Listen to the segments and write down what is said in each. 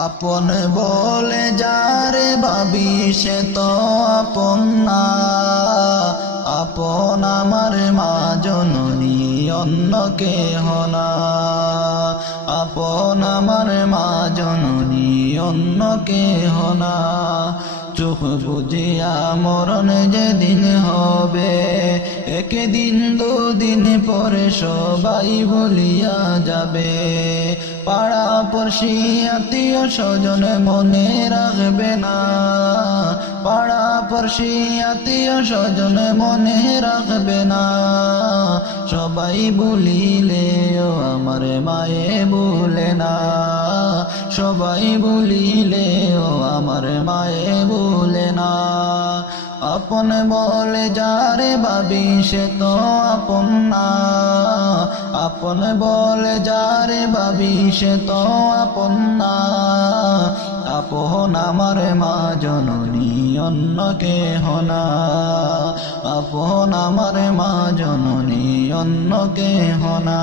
আপন বলে যারে ভাবি সে তো আপন না, আপন আমার মা জননী অন্য কেহ না, আপন আমার মা জননী অন্য কেহ না। চোখ বুঝিয়া মরণ যেদিন হবে, একদিন দুদিন পরে সবাই ভুলিয়া যাবে। পাড়া পড়শি আত্মীয় স্বজন মনে রাখবে না, পাড়া পড়শি আত্মীয় স্বজন মনে রাখবে না। সবাই ভুলিলেও আমার মায়ে ভুলে না, সবাই ভুলিলেও আমার মায়ে ভুলে না। আপন বলে যারে ভাবি সে তো আপন না, আপন বলে যারে ভাবি সে তো আপন না। আপন আমার মা জননী অন্য কেহ না, আপন আমার মা জননী অন্য কেহ না।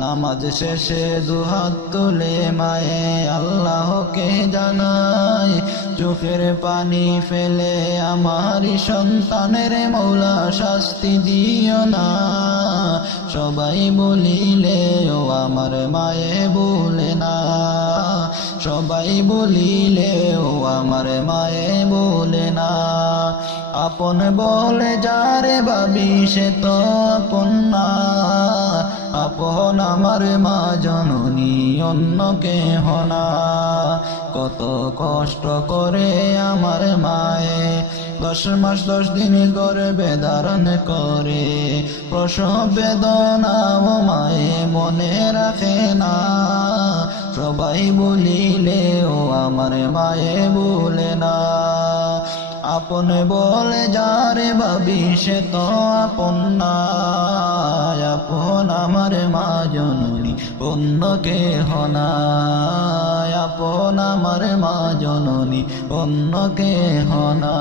নামাজ শেষে দুহাত তুলে মায়ে আল্লাহকে জানাই, চোখের পানি ফেলে আমারি সন্তানের মৌলা শাস্তি দিও না। সবাই বলিলেও আমার মায়ে ভুলে না, সবাই বলিলেও আমার মায়ে ভুলে না। আপন বলে যারে ভাবি সে তো আপন না, আপন আমার মা জননী অন্য কেহ না। কত কষ্ট করে আমার মায়ে 10 মাস 10 দিন গর্ভে ধারণ করে, প্রসব বেদনা ও মায়ে মনে রাখে না। সবাই বলিলেও আমার মায়ে ভুলে না। আপন বলে যারে ভাবি সে তো আপন না, আপন আমার মা জননী অন্য কেহ না, আপন আমার মা জননী অন্য কেহ না।